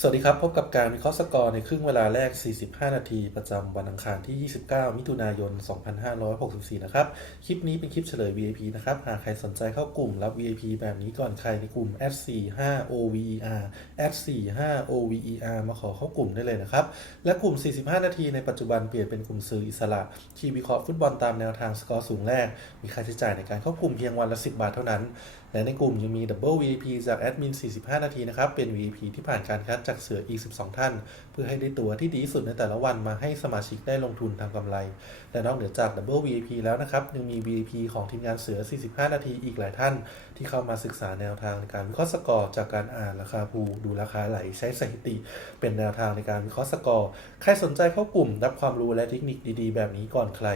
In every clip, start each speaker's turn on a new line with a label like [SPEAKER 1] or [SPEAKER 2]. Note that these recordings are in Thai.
[SPEAKER 1] สวัสดีครับ พบกับการวิเคราะห์สกอร์ในครึ่งเวลาแรก 45 นาที ประจำวันอังคารที่ 29 มิถุนายน 2564 นะครับ คลิปนี้เป็นคลิปเฉลย VIP นะครับ หากใครสนใจเข้ากลุ่มรับ VIP แบบนี้ก่อนใครในกลุ่ม S45OVER S45OVER มาขอเข้ากลุ่มได้เลยนะครับ และกลุ่ม 45 นาทีในปัจจุบันเปลี่ยนเป็นกลุ่มสื่ออิสระ ที่วิเคราะห์ฟุตบอลตามแนวทางสกอร์สูงแรก มีค่าใช้จ่ายในการเข้ากลุ่มเพียงวันละ 10 บาทเท่านั้นและในกลุ่มยังมี Double VIP จากแอดมิน 45 นาทีนะครับ เป็น VIP ที่ผ่านการคัดจากเสืออีก 12 ท่าน เพื่อให้ได้ตัวที่ดีสุดในแต่ละวันมาให้สมาชิกได้ลงทุนทำกำไร และนอกเหนือจาก Double VIP แล้วนะครับ ยังมี VIP ของทีมงานเสือ 45 นาทีอีกหลายท่าน ที่เข้ามาศึกษาแนวทางในการวิเคราะห์สกอร์จากการอ่านราคาภูดูราคาไหลใช้สถิติ เป็นแนวทางในการวิเคราะห์สกอร์ ใครสนใจเข้ากลุ่มรับความรู้และเทคนิคดีๆ แบบนี้ก่อนใคร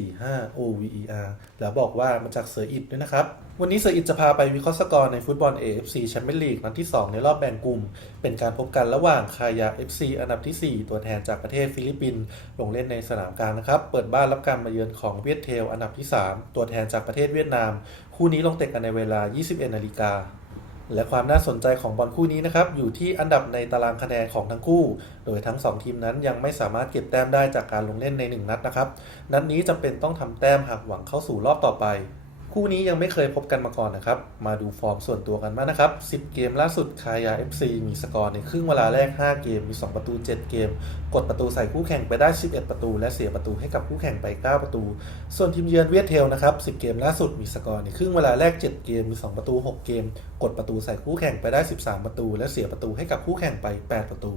[SPEAKER 1] 45 OVER แล้วบอกว่ามาจากเสืออิดด้วยนะครับ วันนี้เสืออิดจะพาไปวิเคราะห์สกอร์ในฟุตบอล AFC แชมเปี้ยนลีกนัดที่ 2 ในรอบแบ่งกลุ่ม เป็นการพบกันระหว่างคายา FC อันดับทีสี่ 4 ตัวแทนจากประเทศฟิลิปปินส์ลงเล่นในสนามกลางนะครับ เปิดบ้านรับการมาเยือนของเวียดเทล อันดับที่ 3 ตัวแทนจากประเทศเวียดนาม คู่นี้ลงเตะกันในเวลา 21 นาฬิกาและความน่าสนใจของบอลคู่นี้นะครับ อยู่ที่อันดับในตารางคะแนนของทั้งคู่ โดยทั้ง 2 ทีมนั้นยังไม่สามารถเก็บแต้มได้จากการลงเล่นใน 1 นัดนะครับ นัดนี้จำเป็นต้องทำแต้มหากหวังเข้าสู่รอบต่อไป คู่นี้ยังไม่เคยพบกันมาก่อนนะครับ มาดูฟอร์มส่วนตัวกันบ้างนะครับ 10 เกมล่าสุดคายา FC มีสกอร์ในครึ่งเวลาแรก 5 เกม มี 2 ประตู 7 เกม กดประตูใส่คู่แข่งไปได้ 11 ประตู และเสียประตูให้กับคู่แข่งไป 9 ประตู ส่วนทีมเยือนเวียดเทลนะครับ 10 เกมล่าสุดมีสกอร์ในครึ่งเวลาแรก 7 เกม มี 2 ประตู 6 เกม กดประตูใส่คู่แข่งไปได้ 13 ประตู และเสียประตูให้กับคู่แข่งไป 8 ประตู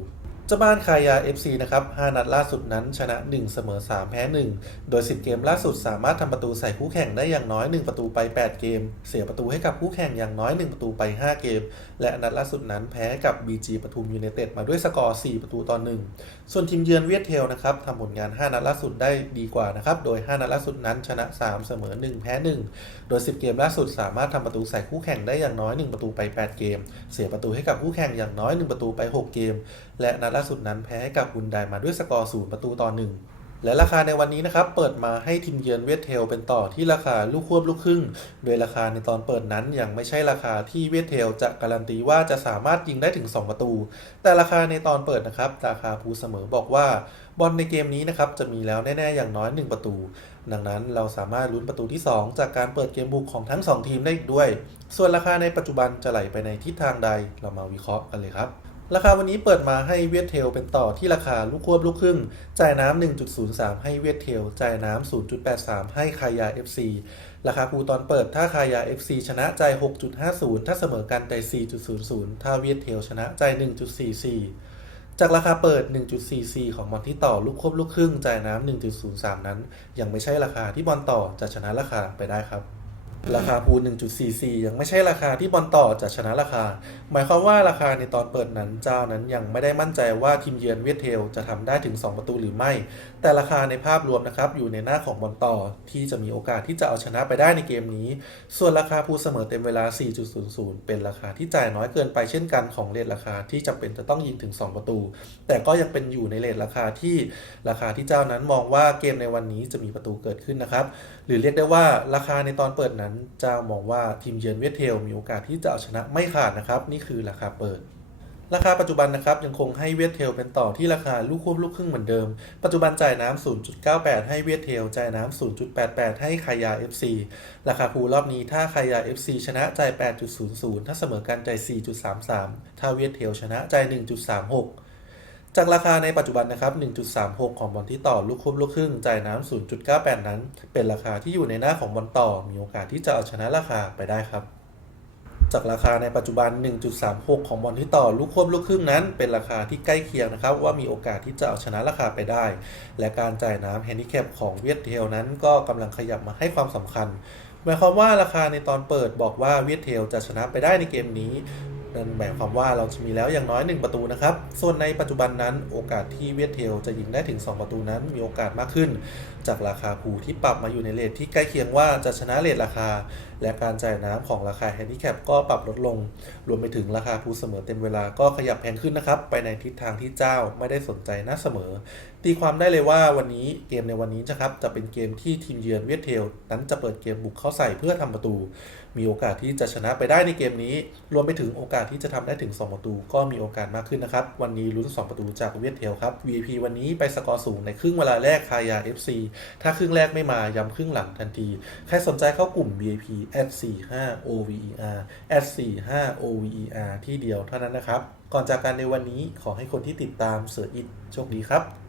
[SPEAKER 1] เจ้าบ้านคายา FC นะครับ 5 นัดล่าสุดนั้นชนะ 1 เสมอ 3 แพ้ 1 โดย 10 เกมล่าสุดสามารถทำประตูใส่คู่แข่งได้อย่างน้อย 1 ประตูไป 8 เกม เสียประตูให้กับคู่แข่งอย่างน้อย 1 ประตูไป 5 เกม และนัดล่าสุดนั้นแพ้กับ BG ปทุมยูไนเต็ดมาด้วยสกอร์ 4 ประตูต่อ 1 ส่วนทีมเยือนเวียดเทลนะครับทำผลงาน 5 นัดล่าสุดได้ดีกว่านะครับโดย 5 นัดล่าสุดนั้นชนะ 3 เสมอ 1 แพ้ 1 โดย 10 เกมล่าสุดสามารถทำประตูใส่คู่แข่งได้อย่างน้อย 1 ประตูไป 8 เกม เสียประตูให้กับคู่แข่งอย่างน้อย 1 ประตูไป 6 เกม และนัดล่าสุดนั้นแพ้ให้กับฮุนไดมาด้วยสกอร์0ประตูต่อ1และราคาในวันนี้นะครับ เปิดมาให้ทีมเยือนเวียดเทลเป็นต่อที่ราคาลูกควบลูกครึ่ง โดยราคาในตอนเปิดนั้นยังไม่ใช่ราคาที่เวียดเทลจะการันตีว่าจะสามารถยิงได้ถึง 2 ประตู แต่ราคาในตอนเปิดนะครับ ราคาภูเสมอบอกว่าบอลในเกมนี้นะครับจะมีแล้วแน่ ๆ อย่างน้อย 1 ประตู ดังนั้นเราสามารถลุ้นประตูที่ 2 จากการเปิดเกมบุกของทั้ง 2 ทีมได้อีกด้วย ส่วนราคาในปัจจุบันจะไหลไปในทิศทางใด เรามาวิเคราะห์กันเลยครับ ราคาวันนี้เปิดมาให้เวียดเทลเป็นต่อที่ราคาลูกควบลูกครึ่ง จ่ายน้ำ 1.03 ให้เวียดเทล จ่ายน้ำ 0.83 ให้คายา FC ราคาคูตอนเปิดถ้าคายา FC ชนะใจ6.50 ถ้าเสมอกันใจ4.00 ถ้าเวียดเทลชนะใจ1.44 จากราคาเปิด 1.44 ของบอลที่ต่อลูกควบลูกครึ่ง จ่ายน้ำ 1.03 นั้น ยังไม่ใช่ราคาที่บอลต่อจะชนะราคาไปได้ครับ ราคาพูล1.44 ยังไม่ใช่ราคาที่บอลต่อจะชนะราคา หมายความว่าราคาในตอนเปิดนั้นเจ้านั้นยังไม่ได้มั่นใจว่าทีมเยือนเวียดเทลจะทำได้ถึง 2 ประตูหรือไม่ แต่ราคาในภาพรวมนะครับอยู่ในหน้าของบอลต่อที่จะมีโอกาสที่จะเอาชนะไปได้ในเกมนี้ ส่วนราคาพูลเสมอเต็มเวลา 4.00 เป็นราคาที่จ่ายน้อยเกินไปเช่นกันของเลทราคาที่จำเป็นจะต้องยิงถึง 2 ประตู แต่ก็ยังเป็นอยู่ในเลทราคาที่ราคาที่เจ้านั้นมองว่าเกมในวันนี้จะมีประตูเกิดขึ้นนะครับหรือเรียกได้ว่าราคาในตอนเปิดนั้นเจ้ามองว่าทีมเยือนเวียดเทลมีโอกาสที่จะเอาชนะไม่ขาดนะครับ นี่คือราคาเปิด ราคาปัจจุบันนะครับยังคงให้เวียดเทลเป็นต่อที่ราคาลูกควบลูกครึ่งเหมือนเดิม ปัจจุบันจ่ายน้ำ 0.98 ให้เวียดเทลจ่ายน้ำ 0.88 ให้คายา FC ราคาภูรอบนี้ถ้าคายา FC ชนะจ่าย 8.00 ถ้าเสมอกันจ่าย 4.33 ถ้าเวียดเทลชนะจ่าย 1.36 จากราคาในปัจจุบันนะครับ 1.36 ของบอลที่ต่อลูกควบลูกครึ่งจ่ายน้ำ0.98 นั้น เป็นราคาที่อยู่ในหน้าของบอลต่อ มีโอกาสที่จะเอาชนะราคาไปได้ครับ จากราคาในปัจจุบัน 1.36 ของบอลที่ต่อลูกควบลูกครึ่งนั้น เป็นราคาที่ใกล้เคียงนะครับ ว่ามีโอกาสที่จะเอาชนะราคาไปได้ และการจ่ายน้ำแฮนดิแคปของเวียดเทลนั้นก็กำลังขยับมาให้ความสำคัญหมายความว่าราคาในตอนเปิดบอกว่าเวียดเทลจะชนะไปได้ในเกมนี้ นั่นหมายความว่าเราจะมีแล้วอย่างน้อย 1 ประตูนะครับ ส่วนในปัจจุบันนั้นโอกาสที่เวียดเทลจะยิงได้ถึง 2 ประตูนั้นมีโอกาสมากขึ้น จากราคาภูที่ปรับมาอยู่ในเลทที่ใกล้เคียงว่าจะชนะเลทราคา และการจ่ายน้ำของราคาแฮนดิแคปก็ปรับลดลง รวมไปถึงราคาทูเสมอเต็มเวลาก็ขยับแพงขึ้นนะครับ ไปในทิศทางที่เจ้าไม่ได้สนใจน่าเสมอ ตีความได้เลยว่าวันนี้เกมในวันนี้นะครับจะเป็นเกมที่ทีมเยือนเวียดเทล นั้นจะเปิดเกมบุกเข้าใส่เพื่อทำประตู มีโอกาสที่จะชนะไปได้ในเกมนี้ รวมไปถึงโอกาสที่จะทำได้ถึง 2 ประตู ก็มีโอกาสมากขึ้นนะครับ วันนี้ลุ้น 2 ประตูจากเวียดเทลครับ VIP วันนี้ไปสกอร์สูงในครึ่งเวลาแรกคายา FC ถ้าครึ่งแรกไม่มาย้ำครึ่งหลังทันที ใครสนใจเข้ากลุ่ม VIP at 45 OVER at 45 OVER ที่เดียวเท่านั้นนะครับ ก่อนจากกันในวันนี้ขอให้คนที่ติดตามเสืออิดโชคดีครับ